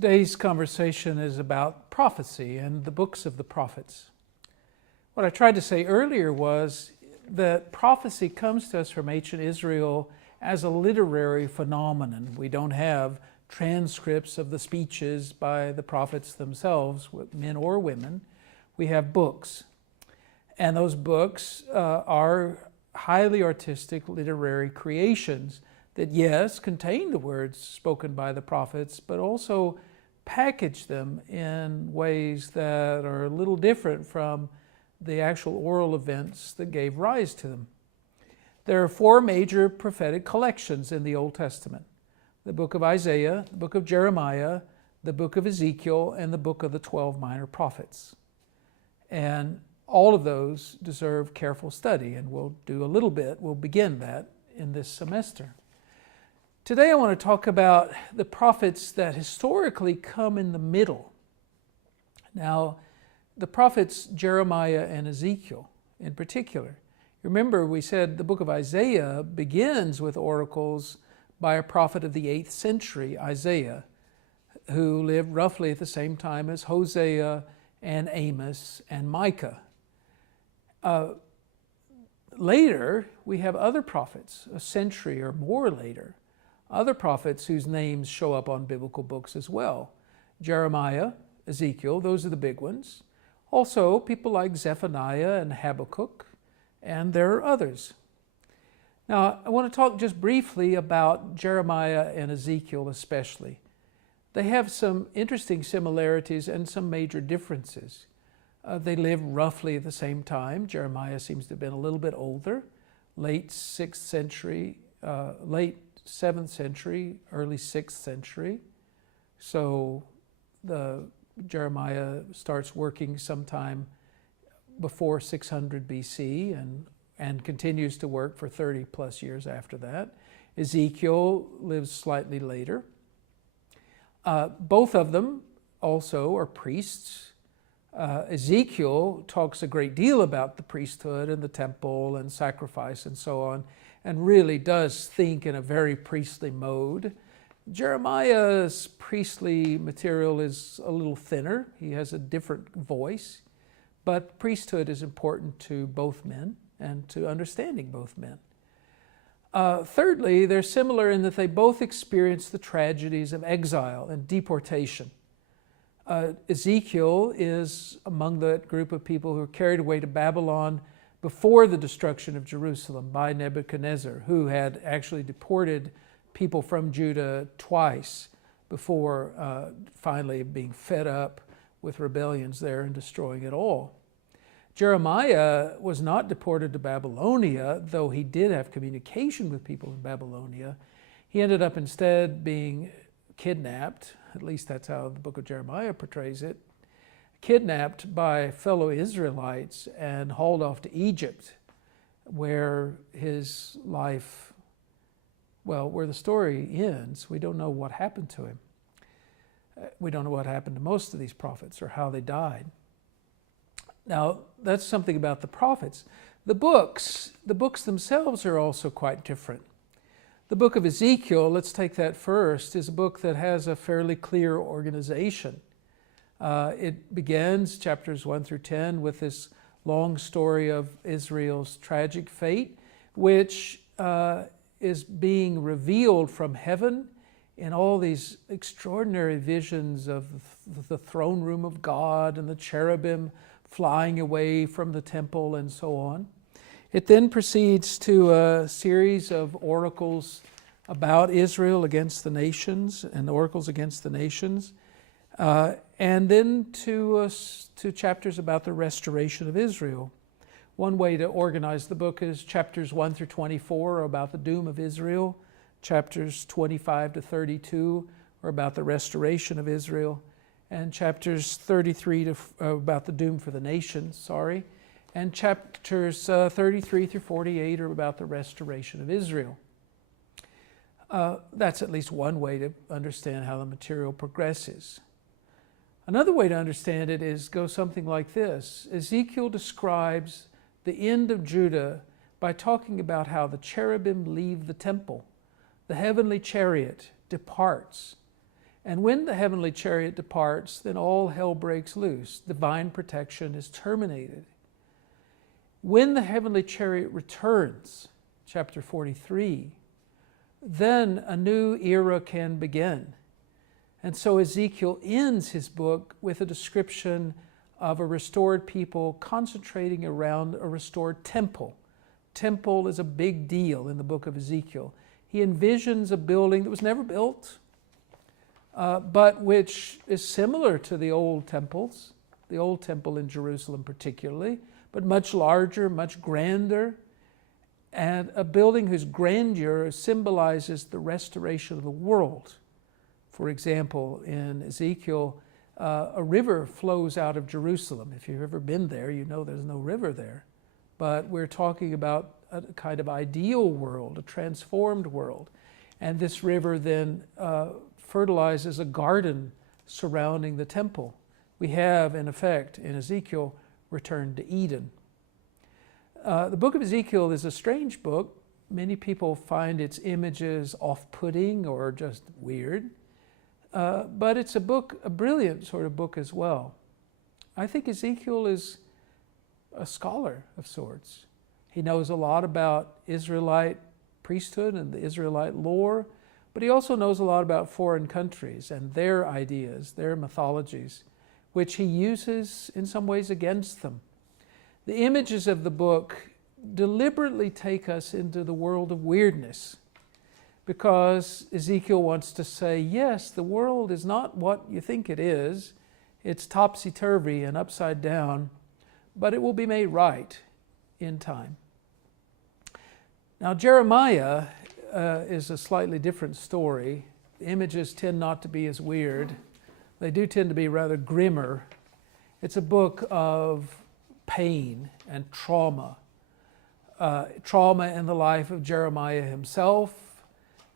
Today's conversation is about prophecy and the books of the prophets. What I tried to say earlier was that prophecy comes to us from ancient Israel as a literary phenomenon. We don't have transcripts of the speeches by the prophets themselves, men or women. We have books. And those books are highly artistic literary creations that, yes, contain the words spoken by the prophets, but also package them in ways that are a little different from the actual oral events that gave rise to them. There are four major prophetic collections in the Old Testament: the book of Isaiah, the book of Jeremiah, the book of Ezekiel, and the book of the 12 minor prophets. And all of those deserve careful study, and we'll begin that in this semester. Today I want to talk about the prophets that historically come in the middle. Now, the prophets Jeremiah and Ezekiel in particular. Remember, we said the book of Isaiah begins with oracles by a prophet of the 8th century, Isaiah, who lived roughly at the same time as Hosea and Amos and Micah. Later, we have other prophets, a century or more later, other prophets whose names show up on biblical books as well. Jeremiah, Ezekiel, those are the big ones. Also, people like Zephaniah and Habakkuk, and there are others. Now, I want to talk just briefly about Jeremiah and Ezekiel especially. They have some interesting similarities and some major differences. They lived roughly at the same time. Jeremiah seems to have been a little bit older, late 6th century, late 7th century, early 6th century. So Jeremiah starts working sometime before 600 BC and continues to work for 30 plus years after that. Ezekiel lives slightly later. Both of them also are priests. Ezekiel talks a great deal about the priesthood and the temple and sacrifice and so on, and really does think in a very priestly mode. Jeremiah's priestly material is a little thinner. He has a different voice, but priesthood is important to both men and to understanding both men. Thirdly, they're similar in that they both experience the tragedies of exile and deportation. Ezekiel is among that group of people who were carried away to Babylon before the destruction of Jerusalem by Nebuchadnezzar, who had actually deported people from Judah twice before finally being fed up with rebellions there and destroying it all. Jeremiah was not deported to Babylonia, though he did have communication with people in Babylonia. He ended up instead being kidnapped, at least that's how the book of Jeremiah portrays it, kidnapped by fellow Israelites and hauled off to Egypt, where his life, where the story ends. We don't know what happened to him. We don't know what happened to most of these prophets or how they died. Now, that's something about the prophets. The books themselves are also quite different. The book of Ezekiel, let's take that first, is a book that has a fairly clear organization. It begins, chapters 1 through 10, with this long story of Israel's tragic fate, which is being revealed from heaven in all these extraordinary visions of the throne room of God and the cherubim flying away from the temple and so on. It then proceeds to a series of oracles about Israel against the nations and oracles against the nations, and then to chapters about the restoration of Israel. One way to organize the book is chapters 1 through 24 are about the doom of Israel, chapters 25 to 32 are about the restoration of Israel, and chapters 33 about the doom for the nations, and chapters 33 through 48 are about the restoration of Israel. That's at least one way to understand how the material progresses. Another way to understand it is go something like this. Ezekiel describes the end of Judah by talking about how the cherubim leave the temple. The heavenly chariot departs. And when the heavenly chariot departs, then all hell breaks loose. Divine protection is terminated. When the heavenly chariot returns, chapter 43, then a new era can begin. And so Ezekiel ends his book with a description of a restored people concentrating around a restored temple. Temple is a big deal in the book of Ezekiel. He envisions a building that was never built, but which is similar to the old temples, the old temple in Jerusalem particularly, but much larger, much grander, and a building whose grandeur symbolizes the restoration of the world. For example, in Ezekiel, a river flows out of Jerusalem. If you've ever been there, you know there's no river there. But we're talking about a kind of ideal world, a transformed world. And this river then fertilizes a garden surrounding the temple. We have, in effect, in Ezekiel, returned to Eden. The book of Ezekiel is a strange book. Many people find its images off-putting or just weird. But it's a book, a brilliant sort of book as well. I think Ezekiel is a scholar of sorts. He knows a lot about Israelite priesthood and the Israelite lore, but he also knows a lot about foreign countries and their ideas, their mythologies, which he uses in some ways against them. The images of the book deliberately take us into the world of weirdness, because Ezekiel wants to say, yes, the world is not what you think it is. It's topsy-turvy and upside down, but it will be made right in time. Now, Jeremiah is a slightly different story. The images tend not to be as weird. They do tend to be rather grimmer. It's a book of pain and trauma. Trauma in the life of Jeremiah himself,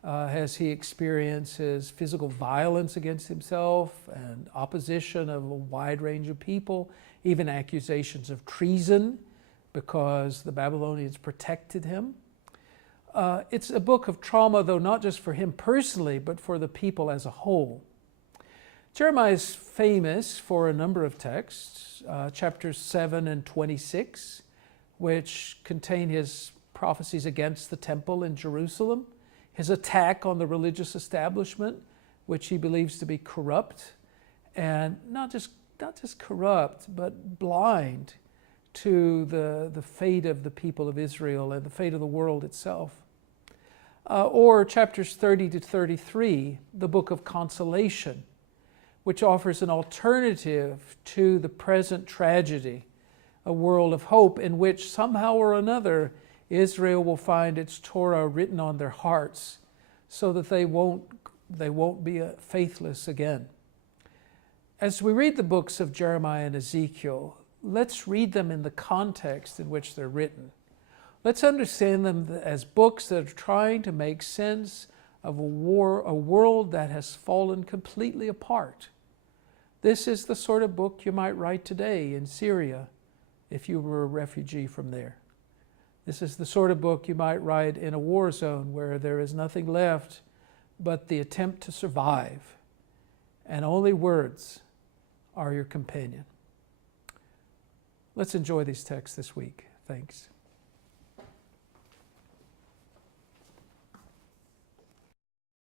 as he experiences physical violence against himself and opposition of a wide range of people, even accusations of treason because the Babylonians protected him. It's a book of trauma, though not just for him personally, but for the people as a whole. Jeremiah is famous for a number of texts, chapters 7 and 26, which contain his prophecies against the temple in Jerusalem, his attack on the religious establishment, which he believes to be corrupt, and not just corrupt, but blind to the fate of the people of Israel and the fate of the world itself. Or chapters 30 to 33, the book of consolation, which offers an alternative to the present tragedy, a world of hope in which somehow or another Israel will find its Torah written on their hearts so that they won't be faithless again. As we read the books of Jeremiah and Ezekiel, let's read them in the context in which they're written. Let's understand them as books that are trying to make sense of a world that has fallen completely apart. This is the sort of book you might write today in Syria if you were a refugee from there. This is the sort of book you might write in a war zone where there is nothing left but the attempt to survive, and only words are your companion. Let's enjoy these texts this week. Thanks.